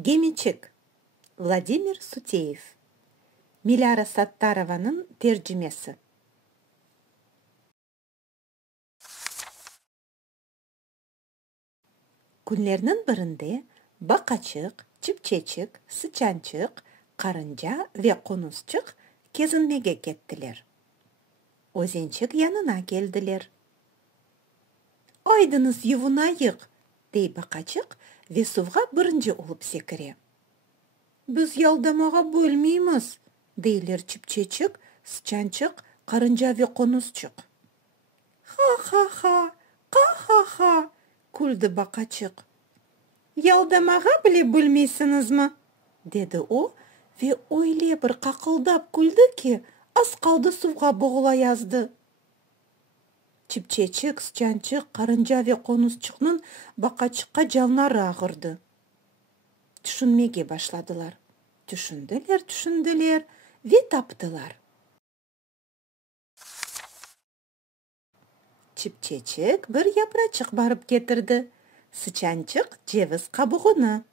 Гемичек. Владимир Сутеев. Миляра Саттарованың тержімесі. Күнлерінің бірінде бақачық, чіпчечік, сычанчық, қарынжа ве қонусчық кезінмеге кеттілер. Өзенчік янына келділер. «Айдыңыз ювынайық», дей бақачық ве сувға бірінші олып секіре. «Біз ялдамаға бөлмейміз», дейлер чіпчечік, сычанчық, қарынжа ве қонусчық. «Ха-ха-ха, қа-ха-ха», күлді бақачық. «Ялдамаға біле бөлмейсіңіз ма?» деді о, ве ойле бір қақылдап күлді ке, аз қалды сувға бұғыла язды. Чіпчечік, сычанчық, қарынжа ве қонусчықның бақачыққа жалнары ағырды. Түшінмеге башладылар. Түшінділер, ве таптылар. Чіпчечік бір япрачық барып кетірді. Сычанчық жевіз қабығыны.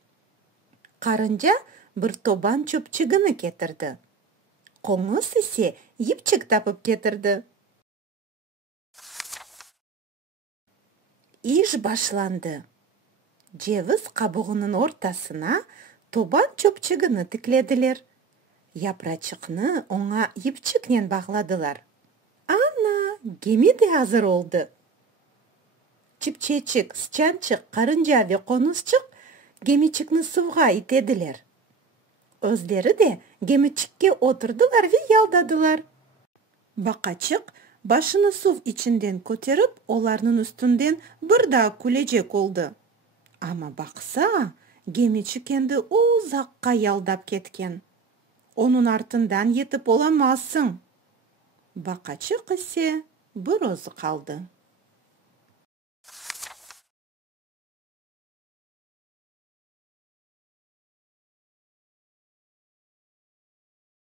Қарынжа бір тобан чөпчігіні кетірді. Қоңыз есе епчік тапып кетірді. İş başlandı. Ceviz kabuğunun ortasına toban çöpçüğünü tıklediler. Yapracıkını ona ipçikle bağladılar. Ana, gemi de hazır oldu. Çipçecik, sıçançık, karınca ve konusçuk gemiçikni suğa itediler. Özleri de gemiçikке oturdular ve yaldadılar. Bakaçık başını suv içinden көтеріп, оларның үстінден бір да күлежек oldu. Ama бақса, гемичик енді ұзаққа ялдап кеткен. Оның артынан етіп оламазсың. Бақачық ise бір өзі қалды.